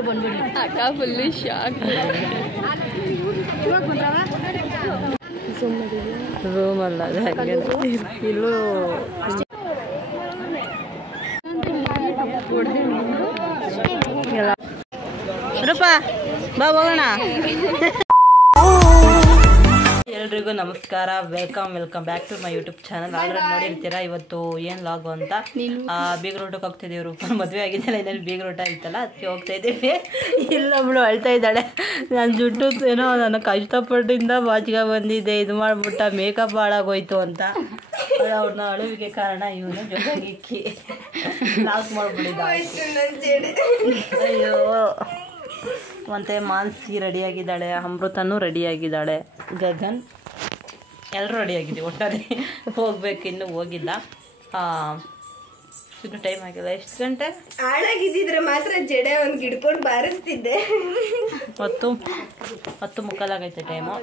ಎಲ್ಲರೂ ಬಂದ್ಬಿಡಿ ಅಕ್ಕ ಫುಲ್ಲು ಶಾಕ್ ರೂಮಲ್ಲ ಇಲ್ಲೂ ರೂಪಾ ಬಾ ಹೋಗೋಣ. ಎಲ್ರಿಗೂ ನಮಸ್ಕಾರ, welcome back to my YouTube channel. Already ನೋಡಿರ್ತೀರಾ ಇವತ್ತು ಏನು ಲಾಗು ಅಂತ. ಬೀಗ್ರೂಟಕ್ಕೆ ಹೋಗ್ತಿದ್ದೀವಿ. ರೂಪ ಮದುವೆ ಆಗಿದ್ದಲ್ಲ, ಇನ್ನೇನು ಬೀಗ್ರೂಟ ಇತ್ತಲ್ಲ, ಅದಕ್ಕೆ ಹೋಗ್ತಾ ಇದ್ದೀವಿ. ಇಲ್ಲೊಬ್ಳು ಅಳ್ತಾ ಇದ್ದಾಳೆ. ನಾನು ಜುಟ್ಟು ಏನೋ ನನ್ನ ಕಷ್ಟಪಟ್ಟಿಂದ ಬಾಚಿಗೆ ಬಂದಿದ್ದೆ, ಇದು ಮಾಡಿಬಿಟ್ಟ ಮೇಕಪ್ ಹಾಳಾಗೋಯ್ತು ಅಂತ. ಅವ್ರನ್ನ ಅಳುವಿಗೆ ಕಾರಣ ಇವನು ಜೊತೆಗಿಕ್ಕಿ ಲಾಸ್ ಮಾಡಿಬಿಟ್ಟಿದ್ದ. ಅಯ್ಯೋ, ಮತ್ತು ಮಾನಸಿ ರೆಡಿಯಾಗಿದ್ದಾಳೆ, ಅಮೃತನೂ ರೆಡಿಯಾಗಿದ್ದಾಳೆ, ಗಗನ್ ಎಲ್ಲರೂ ರೆಡಿಯಾಗಿದ್ದೀವಿ. ಒಟ್ಟಾರೆ ಹೋಗ್ಬೇಕು, ಇನ್ನೂ ಹೋಗಿಲ್ಲ. ಇನ್ನು ಟೈಮ್ ಆಗಿಲ್ಲ. ಎಷ್ಟು ಗಂಟೆ ಹಾಳಾಗಿದ್ದಿದ್ರೆ ಮಾತ್ರ ಜಡೆ ಒಂದು ಗಿಡ್ಕೊಂಡು ಬಾರಿಸ್ತಿದ್ದೆ. 10:15 ಟೈಮು.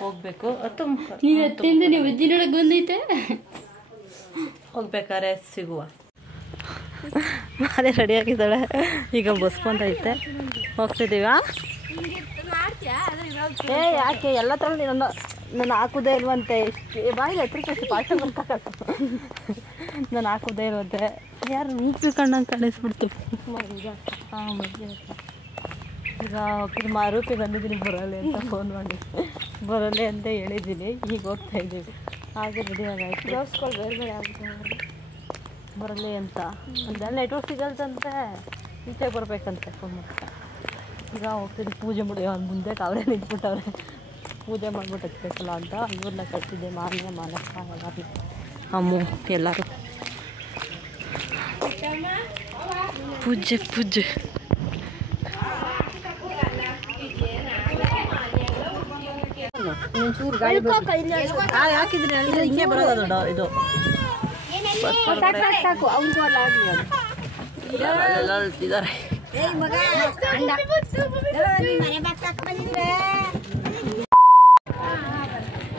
ಹೋಗ್ಬೇಕು. 10:15 ಬಂದೈತೆ. ಹೋಗ್ಬೇಕಾದ್ರೆ ಸಿಗುವ. ಅದೇ ರೆಡಿಯಾಗಿದ್ದಾಳೆ. ಈಗ ಬಸ್ ಬಂದೈತೆ, ಹೋಗ್ತಿದ್ದೀವಿ. ಯಾಕೆ ಎಲ್ಲ ಥರ ನಾನು ಹಾಕುದೇ ಇಲ್ವಂತೆ. ಬಾಯಿಗೆ ಹತ್ರಕ್ಕೆ ಪಾಠ ಬರ್ತಾಗಲ್ಲ. ನಾನು ಹಾಕುದೇ ಇರುವಂತೆ. ಯಾರು ನೀರು ಕಣ್ಣಂಗೆ ಕಾಣಿಸ್ಬಿಡ್ತೀವಿ. ಹಾಂ, ಮದುವೆ ಈಗ ರೂಪಿ ಬಂದಿದ್ದೀನಿ, ಬರೋಲ್ಲ ಅಂತ ಫೋನ್ ಮಾಡಿ, ಬರೋಲ್ಲ ಅಂತ ಹೇಳಿದ್ದೀನಿ. ಈಗ ಹೋಗ್ತಾ ಇದ್ದೀವಿ. ಹಾಗೆ ರೆಡಿ ಆಗಾಯ್ತು. ದೋಸ್ಗಳು ಬೇರೆ ಬೇರೆ ಆಗುತ್ತೆ, ಬರಲಿ ಅಂತ. ಅದೆಲ್ಲ ನೆಟ್ವರ್ಕ್ ಸಿಗಲ್ತಂತೆ, ಈಚೆ ಬರ್ಬೇಕಂತೆ ಫೋನ್ ಮಾಡ್ತಾ. ಈಗ ಹೋಗ್ತಿದ್ದು ಪೂಜೆ ಮಾಡಿ ಮುಂದೆ ಅವರೇ ನಿಂತ್ಬಿಟ್ಟವ್ರೆ. ಪೂಜೆ ಮಾಡಿಬಿಟ್ಟು ಹಚ್ಬೇಕಲ್ಲ ಅಂತ ಇವ್ರನ್ನ ಕಟ್ತಿದ್ದೆ. ಮಾನಸ ಎಲ್ಲರೂ, ಅಮ್ಮು ಎಲ್ಲರೂ ಪೂಜೆ ಹಾಕಿದ್ರೆ ಹಿಂಗೆ ಬರೋದು. ಇದು ಸಾಕು ಅಳ್ತಿದ್ದಾರೆ.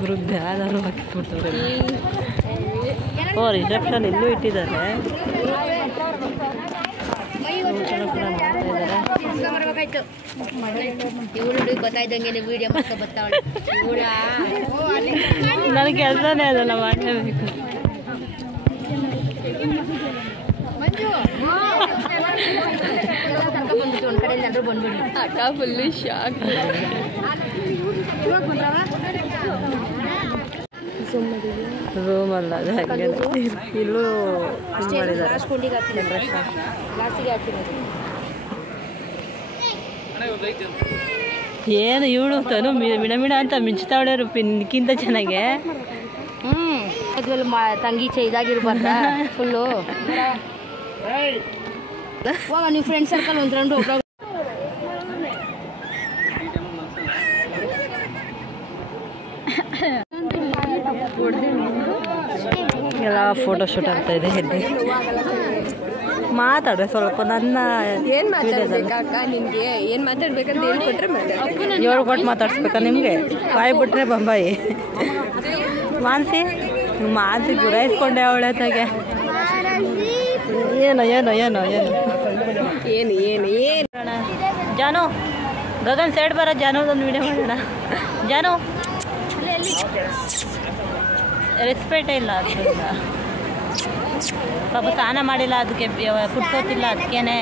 ವೃದ್ಧ ಯಾರು ಹಾಕಿಬಿಡ್ತಾರೆ. ರಿಸೆಪ್ಷನ್ ಇಲ್ಲೂ ಇಟ್ಟಿದ್ದಾರೆ. ನನಗೆ ಕೆಲಸನೇ ಅದಲ್ಲ, ಮಾಡಲೇಬೇಕು. ಒಂದ್ ಕಡೆಯಿಂದ ಎಲ್ಲರೂ ಬಂದ್ಬಿಡಿ ಅಕ್ಕ ಫುಲ್ಲು ಶಾಕ್. ರೂಮಲ್ಲ ಇಲ್ಲೂ ಏನು ಇವಳು ತನು ಮಿಣ ಅಂತ ಮಿಂಚ್ತಾವಳೆ. ರೂಪಿ ನಿಕ್ಕಿಂತ ಚೆನ್ನಾಗೆ. ಅದ್ರಲ್ಲಿ ತಂಗಿ ಇದಾಗಿರ್ಬಾರ್ದ ಫುಲ್ಲು. ಹೋಗ ನೀವು ಫ್ರೆಂಡ್ ಸರ್ಕಲ್ ಒಂದು ರೌಂಡ್ ಹೋಗ. ಎಲ್ಲ ಫೋಟೋ ಶೂಟ್ ಆಗ್ತಾ ಇದೆ. ಇಲ್ಲಿ ಮಾತಾಡ್ರೆ ಸ್ವಲ್ಪ. ನನ್ನ ಏನು ಮಾತಾಡ್ಬೇಕಾಕ ನಿಮಗೆ? ಏನು ಮಾತಾಡ್ಬೇಕಂತ ಹೇಳ್ಕೊಟ್ರೆ ಏಳು ಕೊಟ್ಟು ಮಾತಾಡ್ಸ್ಬೇಕಾ ನಿಮಗೆ? ಬಾಯಿ ಬಿಟ್ರೆ ಬಂಬಾಯಿ. ಮಾನಸಿ ಗುರಾಯಿಸ್ಕೊಂಡೆ ಅವಳೆ ತಾಗೆ. ಏನು ಜಾನು, ಗಗನ್ ಸೈಡ್ ಬರೋ. ಜಾನುದೊಂದು ವಿಡಿಯೋ ಮಾಡೋಣ. ಜಾನು ರೆಸ್ಪೆಕ್ಟೇ ಇಲ್ಲ ಅದರಿಂದ. ಪಾಪ ಸ್ನಾನ ಮಾಡಿಲ್ಲ, ಅದಕ್ಕೆ ಫುಟ್ಕೋತಿಲ್ಲ, ಅದಕ್ಕೇನೆ.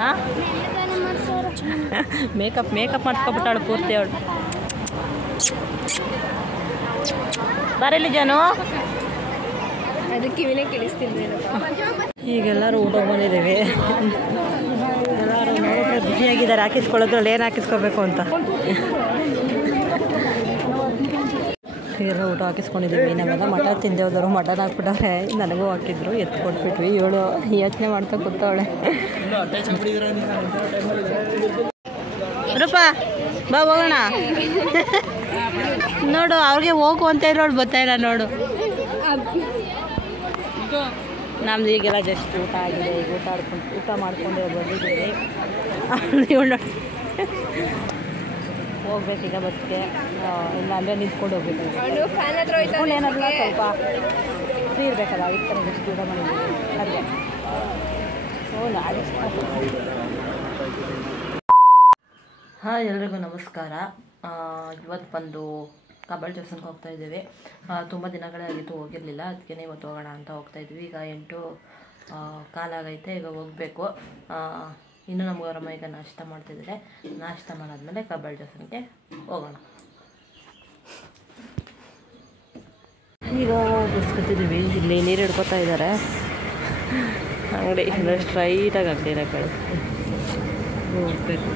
ಹಾಂ, ಮೇಕಪ್ ಮಾಡಿಸ್ಕೊಬಿಟ್ಟಾಳು ಪೂರ್ತಿ ಅವಳು. ಬರಲಿ ಜಾನು. ಅದಕ್ಕೆ ಇವನೇ ಕೇಳಿಸ್ತಿಲ್ರಿ. ಈಗೆಲ್ಲರೂ ಊಟಕ್ಕೆ ಬಂದಿದ್ದೀವಿ. ಎಲ್ಲರೂ ನೋಡಿದ್ರೆ ಬಿಸಿಯಾಗಿದ್ದಾರೆ. ಹಾಕಿಸ್ಕೊಳ್ಳೋದ್ರಲ್ಲಿ ಏನು ಹಾಕಿಸ್ಕೋಬೇಕು ಅಂತ. ಈಗೆಲ್ಲ ಊಟ ಹಾಕಿಸ್ಕೊಂಡಿದ್ದೀವಿ. ನಾವೆಲ್ಲ ಮಟನ್ ತಿಂದೆ ಹೋದವರು ಮಟನ್ ಹಾಕ್ಬಿಟ್ಟವ್ರೆ. ನನಗೂ ಹಾಕಿದ್ರು, ಎತ್ತು ಕೊಟ್ಬಿಟ್ವಿ. ಇವಳು ಯೋಚನೆ ಮಾಡ್ತಾ ಕೂತವಳೆ. ರೂಪಾ ಬಾ ಹೋಗೋಣ. ನೋಡು, ಅವ್ರಿಗೆ ಹೋಗು ಅಂತ ಇರೋಳು ಗೊತ್ತಾಯಿಲ್ಲ ನೋಡು. ನಮ್ದು ಈಗೆಲ್ಲ ಜಸ್ಟ್ ಊಟ ಆಗಿದೆ. ಈಗ ಊಟ ಮಾಡ್ಕೊಂಡು ಬಂದಿದ್ದೀವಿ. ಇವಳು ಹೋಗ್ಬೇಕೀಗ ಬಸ್ಗೆ. ಇಲ್ಲ ಅಂದರೆ ನಿಂತ್ಕೊಂಡು ಹೋಗ್ಬೇಕು. ಏನಾದರೂ ಸ್ವಲ್ಪ ಫ್ರೀ ಇರಬೇಕಲ್ಲ, ಅದಕ್ಕೆ ಜಸ್ಟ್ ಊಟ ಮಾಡಿದ್ದೀವಿ. ಅದೇ ಹಾಂ, ಎಲ್ರಿಗೂ ನಮಸ್ಕಾರ. ಇವತ್ತು ಬಂದು ಕಬ್ಬಾಳ್ ದೇವಸ್ಥಾನಕ್ಕೆ ಹೋಗ್ತಾ ಇದ್ದೀವಿ. ತುಂಬ ದಿನಗಳೇ ಆಗಿತ್ತು, ಹೋಗಿರಲಿಲ್ಲ. ಅದಕ್ಕೆ ಇವತ್ತು ಹೋಗೋಣ ಅಂತ ಹೋಗ್ತಾ ಇದ್ವಿ. ಈಗ 8:15 ಆಗೈತೆ. ಈಗ ಹೋಗಬೇಕು. ಇನ್ನೂ ನಮ್ಗೆ ಅವರಮ್ಮ ಈಗ ನಾಷ್ಟ ಮಾಡ್ತಿದ್ದಾರೆ. ನಾಷ್ಟ ಮಾಡಾದ್ಮೇಲೆ ಕಬ್ಬಾಳ್ ದೇವಸ್ಥಾನಕ್ಕೆ ಹೋಗೋಣ. ಈಗ ಬಸ್ಕೊತಿದ್ದೀವಿ. ಇಲ್ಲಿ ನೀರು ಹಿಡ್ಕೊತಾ ಇದ್ದಾರೆ. ಅಂಗಡಿ ಸ್ಟ್ರೈಟಾಗಿ ಅಂಗಡಿನ ಕಳಿಸ್ತೀವಿ, ಹೋಗ್ಬೇಕು.